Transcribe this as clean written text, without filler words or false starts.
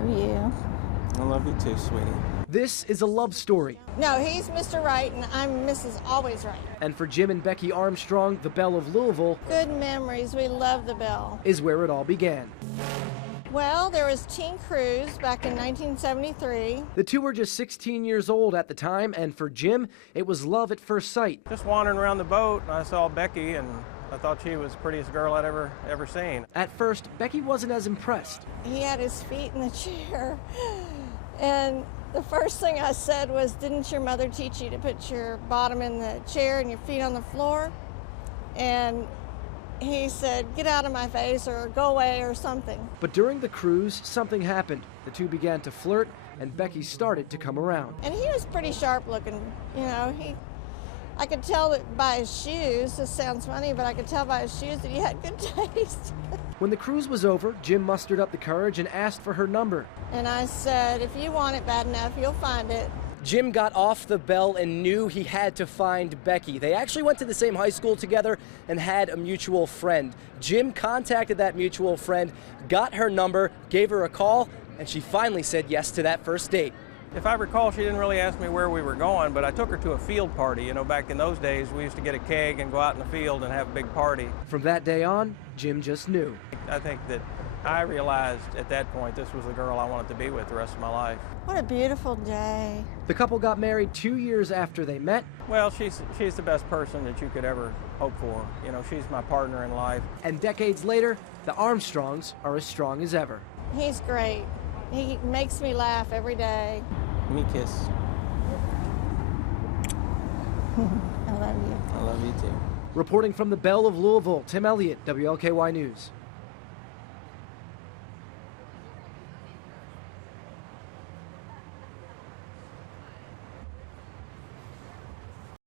love you. I love you too, sweetie. This is a love story. No, he's Mr. Right and I'm Mrs. Always Right. And for Jim and Becky Armstrong, the Belle of Louisville Good memories. We love the Belle. is where it all began. Well, there was Teen Cruise back in 1973. The two were just 16 years old at the time, and for Jim, it was love at first sight. Just wandering around the boat, and I saw Becky, and I thought she was the prettiest girl I'd ever seen. At first, Becky wasn't as impressed. He had his feet in the chair. And the first thing I said was, didn't your mother teach you to put your bottom in the chair and your feet on the floor? And he said, get out of my face or go away or something. But during the cruise, something happened. The two began to flirt, and Becky started to come around. And he was pretty sharp looking, you know. I could tell that by his shoes, this sounds funny, but I could tell by his shoes that he had good taste. When the cruise was over, Jim mustered up the courage and asked for her number. And I said, if you want it bad enough, you'll find it. Jim got off the Belle and knew he had to find Becky. They actually went to the same high school together and had a mutual friend. Jim contacted that mutual friend, got her number, gave her a call, and she finally said yes to that first date. If I recall, she didn't really ask me where we were going, but I took her to a field party. You know, back in those days, we used to get a keg and go out in the field and have a big party. From that day on, Jim just knew. I think that I realized at that point this was the girl I wanted to be with the rest of my life. What a beautiful day. The couple got married 2 years after they met. Well, she's the best person that you could ever hope for. You know, she's my partner in life. And decades later, the Armstrongs are as strong as ever. He's great. He makes me laugh every day. Me kiss. I love you. I love you too. Reporting from the Belle of Louisville, Tim Elliott, WLKY News.